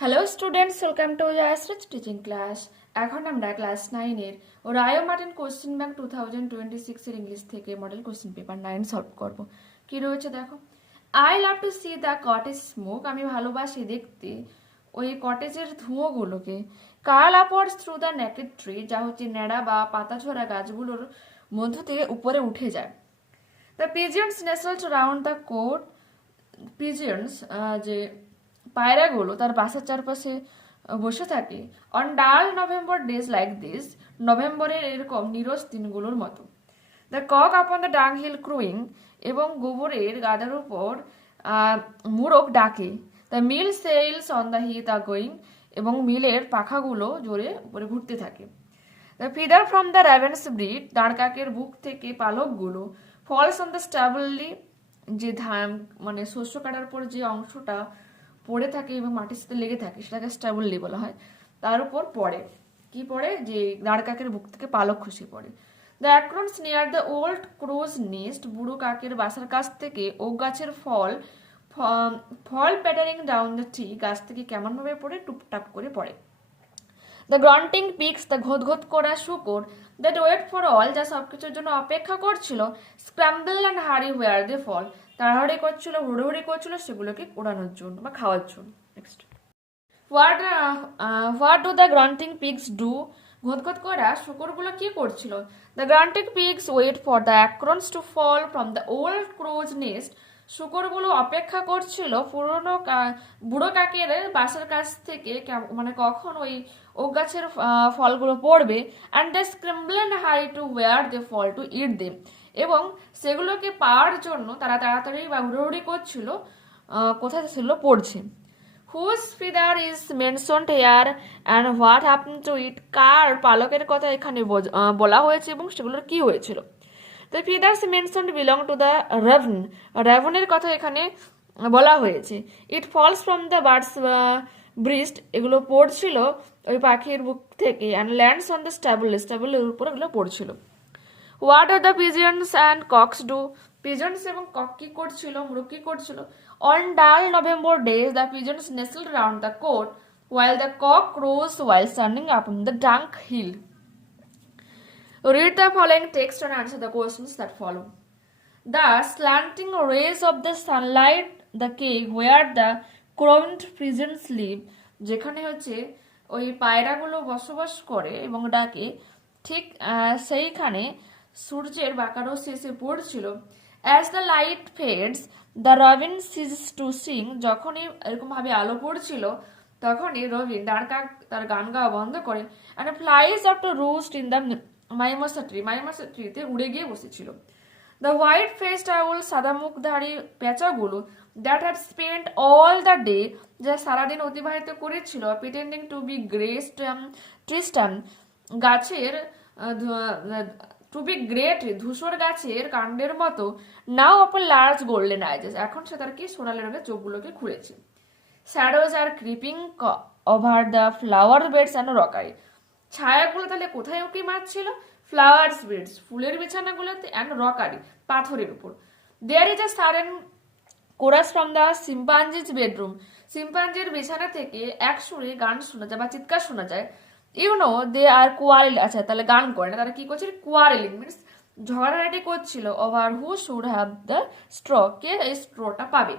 Hello students, welcome to Jayashree teaching class. এখন আমরা class 9 এর রায়ো মার্টিন কোশ্চেন ব্যাংক 2026 এর ইংলিশ থেকে মডেল কোশ্চেন পেপার 9 সলভ করব। কি রয়েছে দেখো। I love to see the cottage smoke. আমি ভালোবাসি দেখতে ওই কটেজের ধুঁয়োগুলোকে। Curl upwards through the naked tree, যা হচ্ছে ন্যাড়া বা পাতাঝরা গাছগুলোর মধ্য থেকে উপরে উঠে যায়। The pigeons nestled round the cote. Pigeons যে পায়রাগুলো তার বাসার চারপাশে বসে থাকে on dull November days like this, নভেম্বরের এরকম নিরস দিনগুলোর মতো। The cock upon the dung hill crowing, এবং গোবরের গাদার উপর মুরগ ডাকে। The mill sails on the heath are going, এবং মিলের পাখাগুলো জোরে উপরে ঘুরতে থাকে। The feather from the raven's breast, দাঁড় কাকের বুক থেকে পালকগুলো ফলস অন দ্য স্ট্যাবলি, যে ধান মানে শস্য কাটার পর যে অংশটা পড়ে থাকে এবং মাটির সাথে লেগে থাকে সেটাকে স্ট্যাবলি বলা হয়, তার উপর পড়ে। কি পড়ে? যে দাঁড় কাকের বুক থেকে পালক খসে পড়ে। The acorns near the old crow's nest, বুড়ো কাকের বাসার কাছ থেকে ওক গাছের ফল fall pattering down the tree, গাছ থেকে কেমনভাবে পড়ে? টুপটাপ করে পড়ে। দ্য গ্রন্টিং পিক্স, দ্য ঘোত করা শুকর, দ্যাট ওয়েট ফর অল, যা সবকিছুর জন্য অপেক্ষা করছিল। স্ক্র্যাম্বল অ্যান্ড হারি হোয়ার দে ফল, তাড়াহুড়ি করছিল, হুড়োহুড়ি করছিল সেগুলোকে ওড়ানোর জন্য বা খাওয়ার জন্য। Next, what do the grunting pigs do? ঘোত করা শুকরগুলো কি করছিল? The grunting pigs wait for the acorns to fall from the old crow's nest, শুকরগুলো অপেক্ষা করছিল পুরনো বুড়ো কাকের বাসার কাছ থেকে মানে কখন ওই ওক গাছের ফলগুলো পড়বে। And the scramble and hurry to where they fall to eat them, এবং সেগুলোকে পাওয়ার জন্য তারা তাড়াতাড়ি বা হুড়োহুড়ি করছিল কোথায় সেগুলো পড়ছে। Whose feather is mentioned here and what happen to it, কার পালকের কথা এখানে বলা হয়েছে এবং সেগুলোর কি হয়েছিল। The feathers mentioned belong to the raven, রেভনের কথা এখানে বলা হয়েছে। It falls from the bird's breast, এগুলো পড়ছিল ওই পাখির বুক থেকে। And lands on the stubble, স্ট্যাবলের উপর এগুলো পড়ছিল। What are the pigeons and cocks do? Pigeons এবং কক কি করছিল, মুরগ কি করছিল? On dull November days the pigeons nestled round the cote while the cock crows while standing upon the dung hill. Read the following text and answer the questions that follow. The slanting rays of the sunlight the cave where the crowned pigeons live, যেখানে হচ্ছে ওই পায়রাগুলো বসবাস করে এবং ডাকে, ঠিক সেইখানে সূর্যের বাঁকারশ্মি এসে পড়ছিল। As the light fades the robin ceases to sing, যখনই এরকমভাবে আলো পড়ছিল তখনই রবিন ডারকাক তার গান গাওয়া বন্ধ করে। And flies up to roost in the mimosa tree, mimosa ট্রিতে উড়ে গিয়ে বসেছিল। দ্য হোয়াইট ফেসড আউল, সাদা মুখধারী পেঁচাগুলো, that had spent all the day, যা সারাদিন অতিবাহিত করেছিল pretending to be great tree stumps, গাছের টু বি গ্রেট ধূসর গাছের কাণ্ডের মতো। Now open large golden eyes, এখন সে তার কি সোনালি রঙের চোখগুলোকে খুলেছে। Shadows are creeping over the flower beds and রকারি, ছায়াগুলো তাহলে কোথায় উঁকি মারছিল? ফ্লাওয়ার্স বেডস, ফুলের বিছানাগুলোতে, অ্যান্ড রকারি, পাথরের উপর। দেয়ার is a siren chorus from the chimpanzees bedroom, সিম্পাঞ্জির বিছানা থেকে এক সুরে গান শোনা যায় বা চিৎকার শোনা যায়। You know they are quarrel, আচ্ছা তাহলে গান করে না, তারা কি করছিল? কোয়ারেলিং মিনস ঝগড়াঝাটি করছিল। Over who should have the straw, কে এই স্ট্রটা পাবে।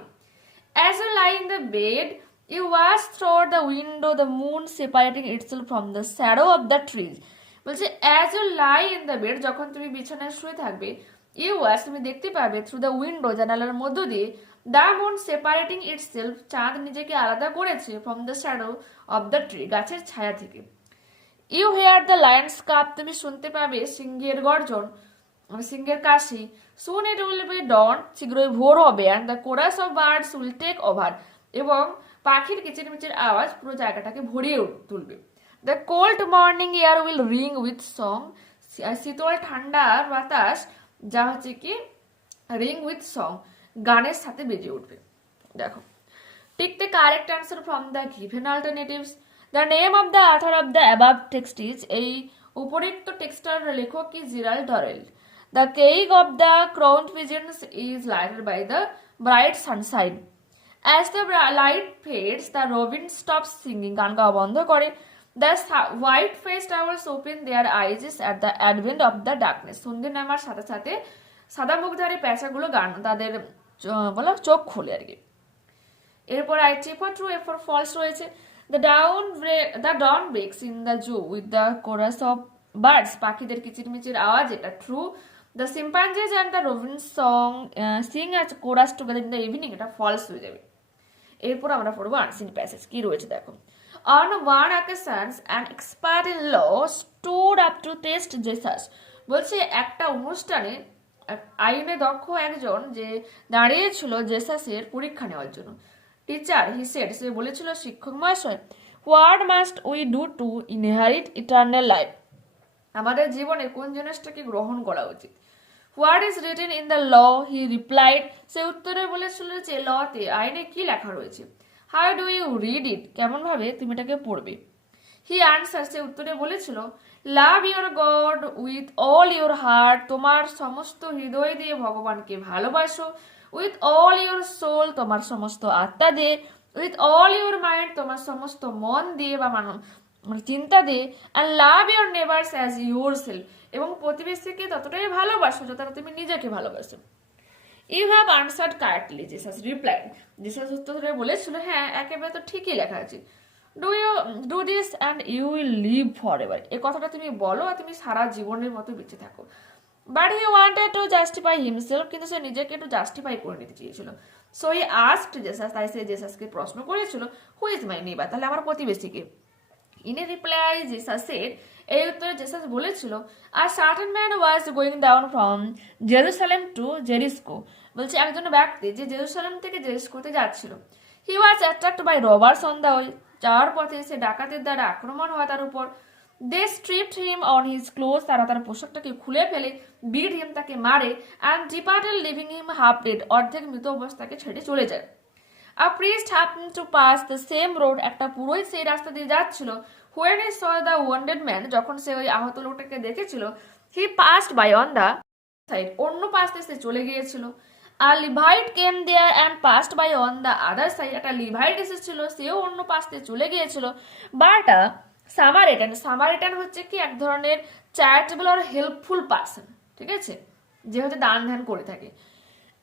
As you lie in the bed, you watch through the window the moon separating itself from the shadow of the trees. বলছে as you lie in the bed, যখন তুমি বিছানায় শুয়ে থাকবে, you watch, তুমি দেখতে পাবে, through the window, জানালার মধ্য দিয়ে, the moon separating itself, চাঁদ নিজেকে আলাদা করেছে, from the shadow of the tree, গাছের ছায়া থেকে। You hear the lion's carp, তুমি শুনতে পাবে সিংহের গর্জন, সিংহের কাশি। Soon it will be dawn, শীঘ্রই ভোর হবে। And the chorus of birds will take over, এবং পাখির কিচিরমিচির আওয়াজ পুরো জায়গাটাকে ভরিয়ে তুলবে। The cold morning air will ring with song, শীতল ঠান্ডা বাতাস যা হচ্ছে কি ring with song, গানের সাথে বেজে উঠবে। দেখো, tick the correct answer from the given alternatives. The name of the author of the above text is, এই উপরিক্ত টেক্সটার লেখক কি? জিরাল্ড ডরেল। The cage of the crowned pigeons is lighted by the bright sunshine. As the light fades, the robin stops singing. গান গাওয়া বন্ধ করে. The white-faced owls open their eyes at the advent of the darkness. সন্ধ্যে নামার সাথে সাথে সাদা মুখধারী পেঁচাগুলো গান তাদের বলো চোখ খুলে আর কি. এরপর I T for true, F for false রয়েছে. The dawn breaks in the zoo with the chorus of birds. পাখিদের কিচিরমিচির আওয়াজ, এটা true. The chimpanzees and the robins sing as chorus together in the evening, এটা false হয়ে যাবে. এরপর আমরা পড়বো আনসিন প্যাসেজ. কি রয়েছে দেখো. On one occasion, an expert in law stood up to test Jesus. বলছে একটা অনুষ্ঠানে আইনে দক্ষ একজন যে দাঁড়িয়েছিল জেসাসের পরীক্ষা নেওয়ার জন্য. টিচার, হি সেড, সে বলেছিল, শিক্ষক মহাশয়, what must we do to inherit eternal life? আমাদের জীবনে কোন জিনিসটাকে গ্রহণ করা উচিত? What is written in the law? He replied, সে উত্তরে বলেছিল যে লতে আইনে কি লেখা রয়েছে. How do you read it? কেমন ভাবে তুমি এটাকে পড়বে? হি আনসার, সে উত্তরে বলেছিল, love your god with all your heart, তোমার সমস্ত হৃদয় দিয়ে ভগবানকে ভালোবাসো, উইথ অল ইউর সোল, তোমার সমস্ত আত্মা দিয়ে, উইথ অল ইউর মাইন্ড, তোমার সমস্ত মন দিয়ে বা চিন্তা দিয়ে, and love your neighbours as your self, এবং প্রতিবেশীকে ততটাই ভালোবাসো যতটা তুমি নিজেকে ভালোবাসো. You have answered correctly, Jesus replied. Jesus উত্তরে বলেছিল, হ্যাঁ, একেবারে তো ঠিকই লেখা আছে. Do you do this and you will live for ever, এই কথাটা তুমি বলো আর তুমি সারা জীবনের মতো বেঁচে থাকো. But he wanted to justify himself, কিন্তু সে নিজেকে একটু জাস্টিফাই করে নিতে চেয়েছিল. সো হি আস্কড জেসাস, তাই সে জেসাসকে প্রশ্ন করেছিল, হু ইজ মাই নেইবার, তাহলে আমার প্রতিবেশীকে? In a reply Jesus said, এই উত্তরে জেসাস বলেছিল, a certain man was going down from Jerusalem to Jericho, বলছে একজন ব্যক্তি যে জেরুসালেম থেকে জেরিস্কোতে যাচ্ছিল. He was attract by robbers on the way, যাওয়ার পথে সে ডাকাতের দ্বারা আক্রমণ হয় তার উপর. They stripped him on his cloth, তারা তার পোশাকটাকে খুলে ফেলে, বিট হিম, তাকে মারে, and departed leaving him half dead, অর্ধেক মৃত অবস্থাকে ছেড়ে চলে যায়. A priest happened to pass the same road, একটা পুরোহিত সেই রাস্তা দিয়ে যাচ্ছিল. When he saw the wounded man, যখন সে ওই আহত লোকটাকে দেখেছিল, he passed by on the side, অন্য পাশ দিয়ে সে চলে গিয়েছিল. আর Levite came there and passed by on the other side, একটা লিভাইট এসেছিল, সেও অন্য পাশ দিয়ে চলে গিয়েছিল. বাট সামারিটান, সামারিটান হচ্ছে কি এক ধরনের চ্যারিটেবল আর হেল্পফুল পার্সন, ঠিক আছে, যে হচ্ছে দান ধ্যান করে থাকে.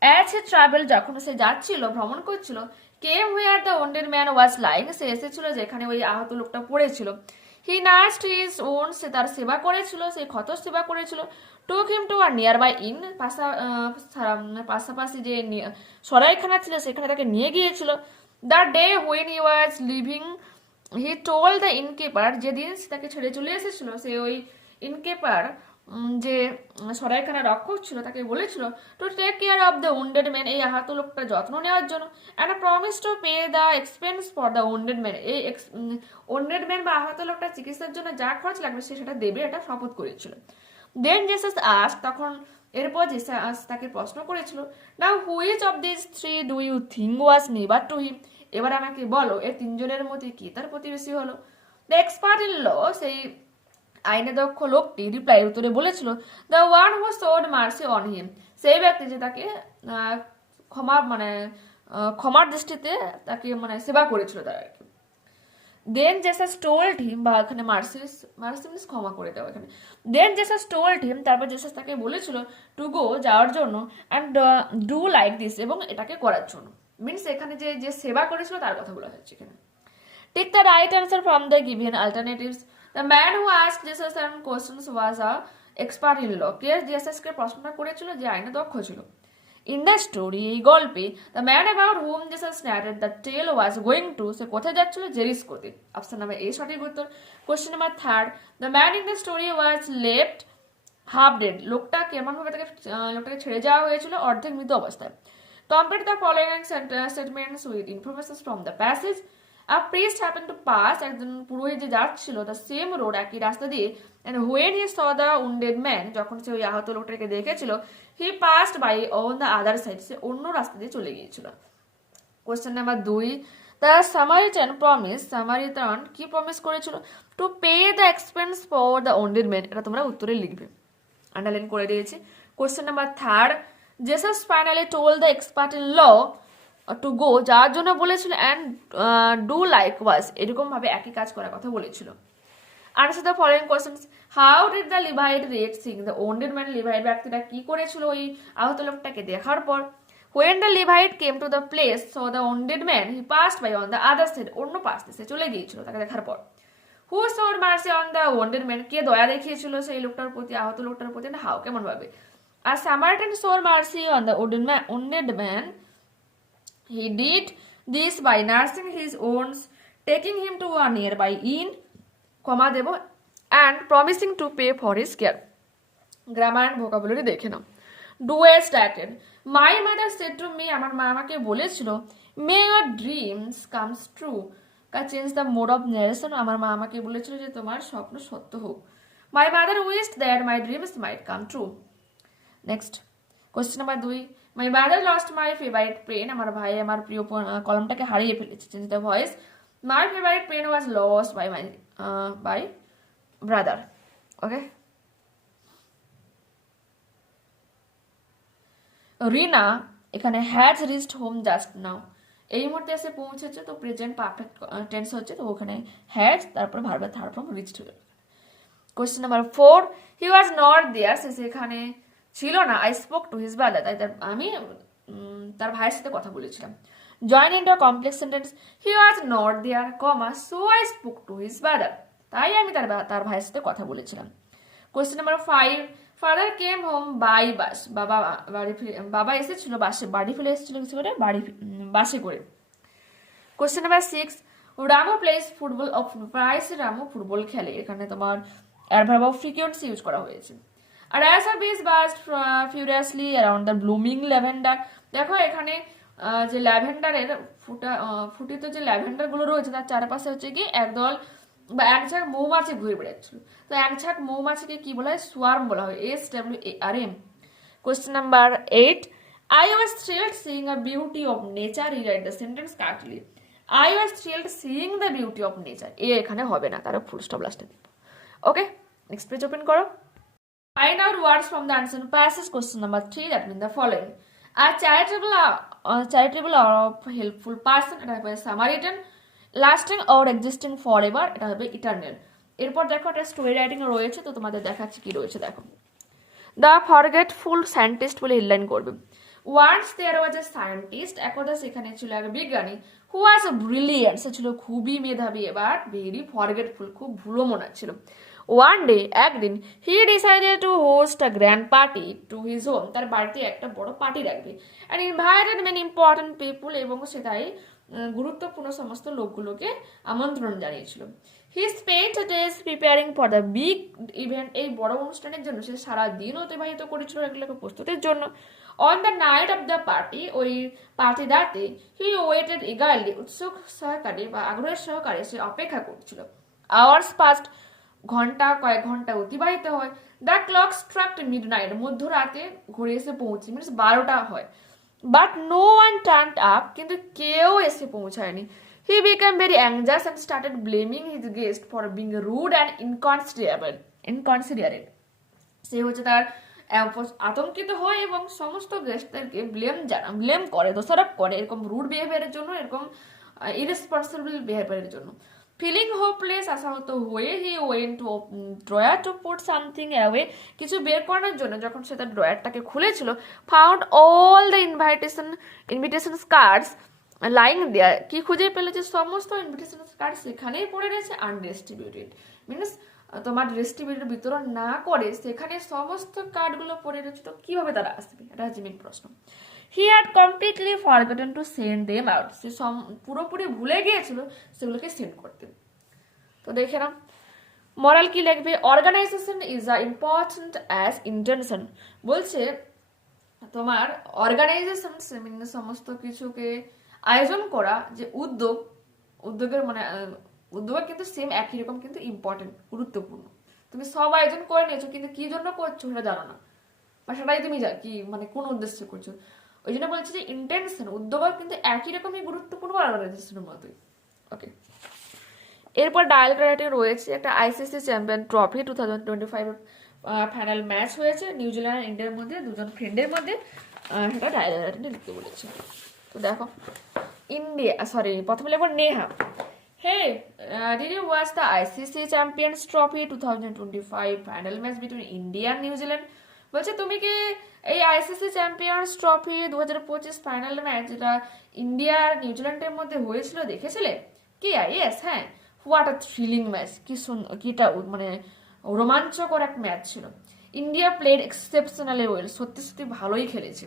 অ্যাজ হি ট্রাভেল, যখন সে যাচ্ছিল, ভ্রমণ করছিল, came where the wounded man was lying, সে এসেছিল যেখানে ওই আহত লোকটা পড়েছিল. হি নার্সড হিজ ওন, সে তার সেবা করেছিল, সে ক্ষত সেবা করেছিল. Took him to a nearby inn, পাশাপাশি যে সরাইখানা ছিল সেখানে তাকে নিয়ে গিয়েছিল. The day when he was leaving he told the innkeeper, যেদিন তাকে ছেড়ে চলে এসেছিল, সে ওই ইনকিপার যে সরাইখানা রক্ষক ছিল তাকে বলেছিল to take care of the wounded man, এই আহত লোকটার যত্ন নেওয়ার জন্য. And promise to pay the expense for the wounded man, এই উন্ডেড ম্যান বা আহত লোকটার চিকিৎসার জন্য যা খরচ লাগবে সে সেটা দেবে, এটা শপথ করেছিল. দেন জেসাস আস্কড, তখন এরপর জেসাস তাকে প্রশ্ন করেছিল, now which of this three do you think was neighbour to him, এবার আমাকে বলো এর তিনজনের মধ্যে কি তার প্রতিবেশী হলো. দ্য এক্সপার্ট ইন ল, সেই আইনে দক্ষ লোকটি রিপ্লাই উত্তরে বলেছিল, the one who showed mercy on him, সেই ব্যক্তি যে তাকে ক্ষমার দৃষ্টিতে তাকে সেবা করেছিল তার আর কি. দেন জেসাস টোল্ড হিম, বা এখানে মার্সি মিনস ক্ষমা করে দেওয়া এখানে. দেন জেসাস টোল্ড হিম, তারপর জেসাস তাকে বলেছিল টু গো, যাওয়ার জন্য, অ্যান্ড ডু লাইক দিস, এবং এটাকে করার জন্য. মিনস এখানে যে সেবা করেছিল তার কথা বলা হচ্ছে এখানে. Take the right answer from the given alternatives. The man who asked Jesus some questions was a expert in law, কে জেসাসকে প্রশ্ন করেছিল যে আইনে দক্ষ ছিল. ইন দ্য স্টোরি, এই গল্পে, the man about whom Jesus narrated the tale was going to, সে কোথায় যাচ্ছিল? জেরিস্কোতে. অপশন নাম্বার এ সঠিক উত্তর. Question number third, the man in the story was left half dead, লোকটাকে ছেড়ে যাওয়া হয়েছিল অর্ধেক মৃত অবস্থায়. Complete the following statements with information from the passage. A priest happened to pass, একজন পুরোহিত যে যাচ্ছিল the same road, একই রাস্তা দিয়ে, and when he saw the wounded man, যখন সে ওই আহত লোকটাকে দেখেছিল, he passed by on the other side, সে অন্য রাস্তা দিয়ে চলে গিয়েছিল. Question number 2, the samaritan promise, Samaritan কি প্রমিস করেছিল? to pay the expense for the wounded man, এটা তোমরা উত্তরে লিখবে, আন্ডারলাইন করে দিয়েছি. Question number 3, Jesus finally told the expert in law to go, যার জন্য বলেছিল, অ্যান্ড ডু লাইকওয়াইজ, এরকমভাবে একই কাজ করার কথা বলেছিল। Answer the following questions. How did the Levite react seeing the wounded man, Levite ব্যক্তিটা কি করেছিল ওই আহত লোকটাকে দেখার পর? When the Levite came to the place, saw the wounded man, he passed by on the other side, অন্য পাশ দিয়ে চলে গিয়েছিল তাকে দেখার পর। Who showed mercy on the wounded man, কে দয়া দেখিয়েছিল সেই লোকটার প্রতি, আহত লোকটার প্রতি? হাউ, কেমন ভাবে? A samaritan showed mercy on the wounded man. He did this by nursing his wounds, taking him to a nearby inn, comma দেব, and promising to pay for his care. Grammar and vocabulary দেখে নাও। Do started. My mother said to me, আমার মা আমাকে বলেছিল, may your dreams comes true, change the mode of narration, আমার মা আমাকে বলেছিল যে তোমার স্বপ্ন সত্য হোক। My mother wished that my dreams might come true. Next question number 2, my mother lost my favourite pen, আমার ভাই আমার প্রিয় কলমটাকে হারিয়ে ফেলেছে। Change the voice, my favourite pen was lost by my brother. Okay, Rina এখানে has reached home just now, এই মুহূর্তে এসে পৌঁছেছে, তো প্রেজেন্ট পারফেক্ট টেন্স হচ্ছে, তো ওখানে হ্যাজ তারপর ভার্বের থার্ড ফর্ম রিচড হয়ে যাবে। Question number 4, he was not there, সে সেখানে ছিল না। I spoke to his brother, তাই আমি তার ভাইয়ের সাথে কথা বলেছিলাম। Join into a complex sentence, he was not there, comma, so I spoke to his brother, তাই আমি তার ভাইয়ের সাথে কথা বলেছিলাম। Question number 5, father came home by bus, বাবা এসেছিল বাড়ি ফিরে এসেছিল কিছু করে বাসে করে। Question number 6, Ramu plays football of price, Ramu football খেলে, এখানে তোমার অ্যাডভার্ব অফ ফ্রিকুয়েন্সি ইউজ করা হয়েছে। আর as a bees buzzed furiously around the blooming lavender, দেখো এখানে যে ল্যাভেন্ডারের ফুটিত যে ল্যাভেন্ডার গুলো রয়েছে তার চারপাশে হচ্ছে কি একদল বা এক ঝাঁক মৌমাছি ঘুরে বেড়াচ্ছিল, তো এক ঝাঁক মৌমাছিকে কি বলা হয়? সোয়ার্ম বলা হয়, SWARM। Question number 8, I was thrilled seeing a beauty of nature, rewrite the sentence correctly. I was thrilled seeing the beauty of nature, এখানে হবে না, তারা ফুল স্টপ লাস্টে দিব। ওকে, নেক্সট পেজ ওপেন করো। Find out words from the answer passage. Question number 3, that means the following: a charitable or helpful person, এটা হবে samaritan. Lasting or existing forever, এটা হবে eternal. এরপর দেখো একটা স্টোরি রাইটিং রয়েছে, তো তোমাদের দেখাচ্ছি কি রয়েছে দেখো। দ্য ফরগেটফুল সায়েন্টিস্ট বলে হেডলাইন করবে। Once there was a scientist, একদা সেখানে ছিল এক বিজ্ঞানী, হু ওয়াজ ব্রিলিয়েন্ট, সে ছিল খুবই মেধাবী, এবার ভেরি ফরগেটফুল, খুব ভুলো মনা ছিল। ওয়ান ডে, একদিন, he decided to host a grand party to his home, তার বাড়িতে একটা বড় পার্টি রাখবে, অ্যান্ড ইনভাইটেড মেনি ইম্পর্টেন্ট পিপুল, এবং সে তাই গুরুত্বপূর্ণ সমস্ত লোকগুলোকে আমন্ত্রণ জানিয়েছিল। He spent days preparing for the big event, এই বড় অনুষ্ঠানের জন্য সে সারা দিন অতিবাহিত করেছিল এগুলোকে প্রস্তুতির জন্য। On the night of the party, ওই পার্টি রাতে, হি ওয়েটেড ইগারলি, উৎসুক সহকারে বা আগ্রহের সহকারে সে অপেক্ষা করছিল। আওয়ার্স পাস্ট, কয়েক ঘন্টা অতিবাহিত হয়। দ্য ক্লক স্ট্রাক মিডনাইট, মধ্যরাতে ঘুরে এসে পৌঁছে, মিনস 12টা হয়। But no one turned up, কিন্তু কেউ এসে পৌঁছায়নি। He became very anxious and started blaming his guest for being rude and inconsiderate, সে হচ্ছে তার আতঙ্কিত হয় এবং সমস্ত গেস্টদেরকে ব্লেম করে, দোষারোপ করে এরকম রুড বিহেভিয়ারের জন্য, এরকম ইরেসপন্সিবল বিহেভিয়ারের জন্য। ফিলিং হোপলেস, আশাহত হয়ে, he went to drawer to put something away, কিছু বের করানোর জন্য যখন সে তার ড্রয়ারটাকে খুলেছিল, found all the invitation cards lying there, কি খুঁজে পেলে যে সমস্ত ইনভিটেশন কার্ড সেখানেই পড়ে রয়েছে, আনডিস্ট্রিবিউটেড, মিনস তোমার ডিস্ট্রিবিউটেড বিতরণ না করে সেখানে সমস্ত কার্ডগুলো পড়ে রয়েছে, তো কিভাবে তারা আসবে, এটা হচ্ছে মেন প্রশ্ন। He had completely forgotten to send them out, সে পুরোপুরি ভুলে গিয়েছিল সেগুলোকে সেন্ড করতে। তো দেখে নাও মরাল কি লিখবে। Organisation is a important as intention, বলছে তোমার অর্গানাইজেশন সমস্ত কিছুকে আয়োজন করা, যে উদ্যোগের মানে উদ্যোগ কিন্তু সেম একই রকম, কিন্তু ইম্পর্টেন্ট, গুরুত্বপূর্ণ। তুমি সব আয়োজন করে নিয়েছো কিন্তু কি জন্য করছো সেটা জানো না, বা সেটাই তুমি কি মানে কোন উদ্দেশ্যে করছো, ওই জন্য বলছি যে ইন্টেনশন উদ্যোগ কিন্তু একই রকমই গুরুত্বপূর্ণ অর্গানাইজেশনের মতোই। ওকে, এরপর ডায়ালগ রাইটিং রয়েছে। একটা ICC champion trophy 2025 final match হয়েছে নিউজিল্যান্ড ইন্ডিয়ার মধ্যে, দুজন ফ্রেন্ডের মধ্যে, সেটা ডায়ালগ রাইটিং লিখতে বলেছে। তো দেখো ইন্ডিয়া, সরি প্রথমে লিখবো Neha. Hey, did you watch the ICC Champions Trophy 2025 final match between India and New Zealand? বলছে তুমি কি এই ICC Champions Trophy 2025 final match যেটা ইন্ডিয়া আর নিউজিল্যান্ডের মধ্যে হয়েছিল দেখেছিলে? কি ইয়েস, হ্যাঁ। হোয়াট আ থ্রিলিং ম্যাচ, কি কিটা মানে রোমাঞ্চকর এক ম্যাচ ছিল। ইন্ডিয়া প্লেড এক্সেপশনালি ওয়েল, সত্যি সত্যি ভালোই খেলেছে।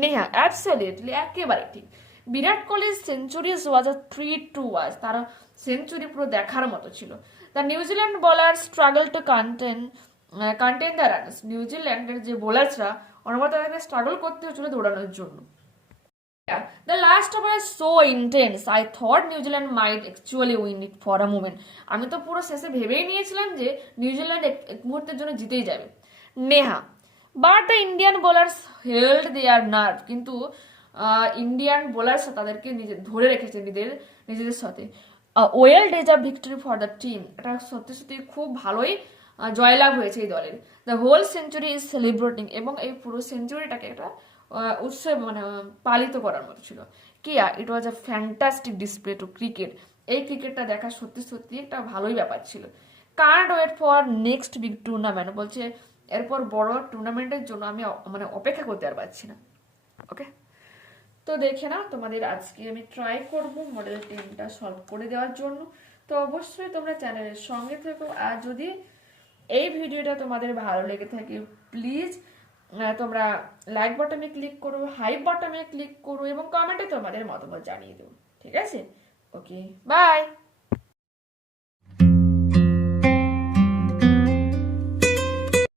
নেহা, অ্যাবসলিউটলি, একেবারে ঠিক। বিরাট কোহলির centuries was a treat to watch, তার সেঞ্চুরি পুরো দেখার মতো ছিল। The New Zealand bowler struggle two contain the runs, নিউজিল্যান্ডের যে বোলাররা অনবরত তাদেরকে স্ট্রাগল করতে হচ্ছিল দৌড়ানোর জন্য। The last over was so intense. I thought New Zealand might actually win it for a moment. আমি তো পুরো শেষে ভেবেই নিয়েছিলাম যে নিউজিল্যান্ড এক মুহূর্তের জন্য জিতেই যাবে। Neha, but the Indian bowlers held their nerve, কিন্তু ইন্ডিয়ান বোলার্স তাদেরকে ধরে রেখেছে নিজেদের সাথে। Well deserve victory for the team, এটা সত্যি সত্যি খুব ভালোই জয়লাভ হয়েছে এই দলের। The whole century is celebrating, এবং এই পুরো সেঞ্চুরিটাকে একটা উৎসব মানে পালিত করার মতো ছিল। কিয়া, it was a fantastic display to cricket, এই ক্রিকেটটা দেখা সত্যি সত্যি একটা ভালোই ব্যাপার ছিল। Can't wait for next big tournament, বলছে এরপর বড় টুর্নামেন্টের জন্য আমি মানে অপেক্ষা করতে আর পারছি না। ওকে, তো দেখে না তোমাদের আজকে আমি ট্রাই করব মডেল 10টা সলভ করে দেওয়ার জন্য। তো অবশ্যই তোমরা চ্যানেলের সঙ্গে থেকো, আর যদি এই ভিডিওটা তোমাদের ভালো লেগে থাকে প্লিজ তোমরা লাইক বাটনে ক্লিক করো, হাইপ বাটনে ক্লিক করো এবং কমেন্টে তোমাদের মতামত জানিয়ে দেবো। ঠিক আছে, ওকে, বাই।